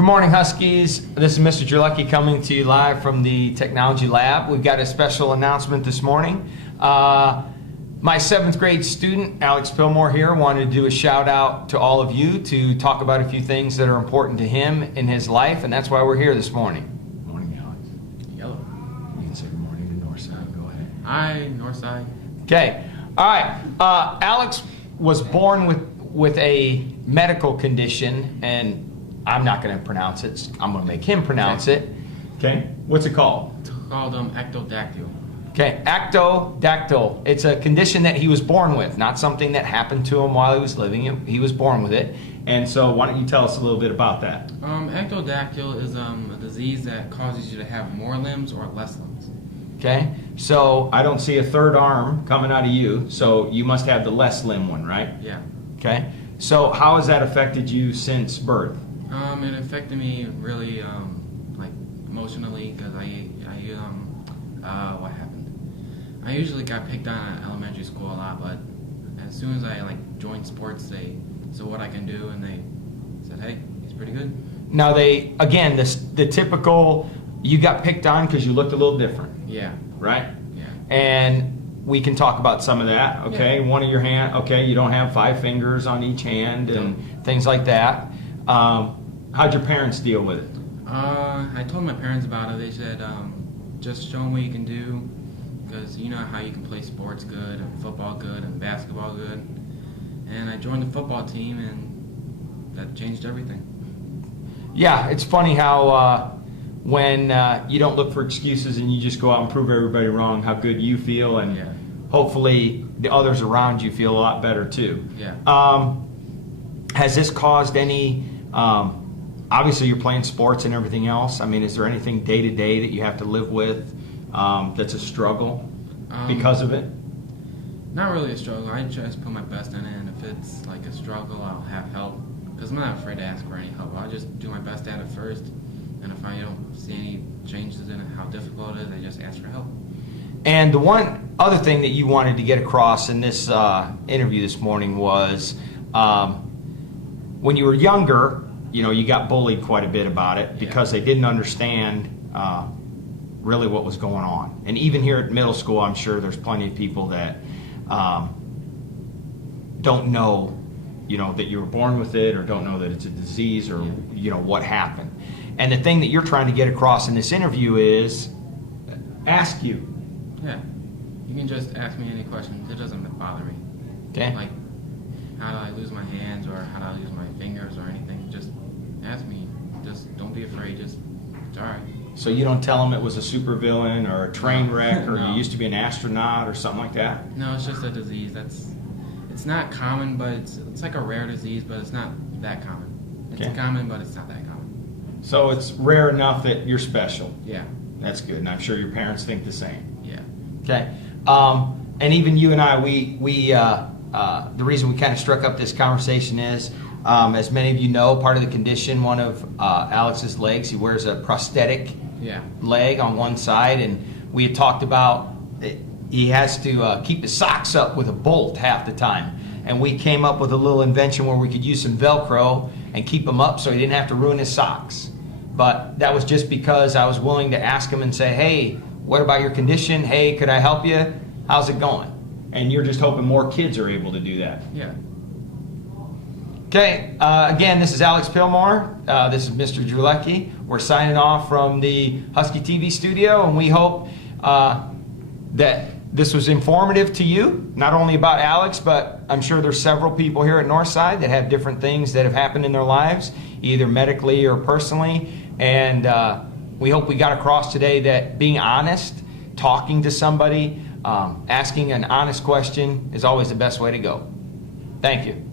Good morning, Huskies. This is Mr. Jerlecki coming to you live from the Technology Lab. We've got a special announcement this morning. My 7th grade student, Alex Pillmore here, wanted to do a shout out to all of you to talk about a few things that are important to him in his life, and that's why we're here this morning. Good morning, Alex. Yellow. You can say good morning to Northside. Go ahead. Hi, Northside. Okay. All right. Alex was born with a medical condition, and I'm not going to pronounce it. I'm going to make him pronounce it. Okay. What's it called? It's called ectrodactyl. Okay, ectrodactyl. It's a condition that he was born with, not something that happened to him while he was living. He was born with it. And so why don't you tell us a little bit about that? Ectrodactyl is a disease that causes you to have more limbs or less limbs. Okay, so I don't see a third arm coming out of you, so you must have the less limb one, right? Yeah. Okay, so how has that affected you since birth? It affected me really like emotionally because what happened? I usually got picked on at elementary school a lot, but as soon as I joined sports, they saw what I can do, and they said, "Hey, he's pretty good." Now the typical, you got picked on because you looked a little different. Yeah. Right? Yeah. And we can talk about some of that. Okay, Yeah. One of your hand. Okay, you don't have 5 fingers on each hand and things like that. How'd your parents deal with it? I told my parents about it. They said, just show them what you can do, because you know how you can play sports good, and football good, and basketball good. And I joined the football team, and that changed everything. Yeah, it's funny how when you don't look for excuses and you just go out and prove everybody wrong, how good you feel, and Yeah. hopefully the others around you feel a lot better too. Yeah. Has this caused any, obviously you're playing sports and everything else, I mean, is there anything day to day that you have to live with that's a struggle because of it? Not really a struggle. I just put my best in it, and if it's like a struggle, I'll have help, because I'm not afraid to ask for any help. I'll just do my best at it first, and if I don't see any changes in it, how difficult it is, I just ask for help. And the one other thing that you wanted to get across in this interview this morning was when you were younger, you got bullied quite a bit about it because they didn't understand really what was going on. And even here at middle school, I'm sure there's plenty of people that don't know, that you were born with it, or don't know that it's a disease, or what happened. And the thing that you're trying to get across in this interview is ask you. Yeah. You can just ask me any questions. It doesn't bother me. Okay. Like, how do I lose my hands, or how do I lose my fingers, or anything? Just ask me. Just don't be afraid. It's all right. So you don't tell them it was a supervillain or a train wreck, or No. you used to be an astronaut or something like that? No, it's just a disease. It's not common, but it's like a rare disease, but it's not that common. It's Okay. common, but it's not that common. So it's rare enough that you're special. Yeah. That's good, and I'm sure your parents think the same. Yeah. Okay. And even you and I, the reason we kind of struck up this conversation is, as many of you know, part of the condition, one of Alex's legs, he wears a prosthetic Yeah. leg on one side, and we had talked about he has to keep his socks up with a bolt half the time. And we came up with a little invention where we could use some Velcro and keep them up so he didn't have to ruin his socks. But that was just because I was willing to ask him and say, hey, what about your condition? Hey, could I help you? How's it going? And you're just hoping more kids are able to do that. Yeah. Okay, again, this is Alex Pillmore. This is Mr. Jerlecki. We're signing off from the Husky TV studio, and we hope that this was informative to you, not only about Alex, but I'm sure there's several people here at Northside that have different things that have happened in their lives, either medically or personally. And we hope we got across today that being honest, talking to somebody, asking an honest question is always the best way to go. Thank you.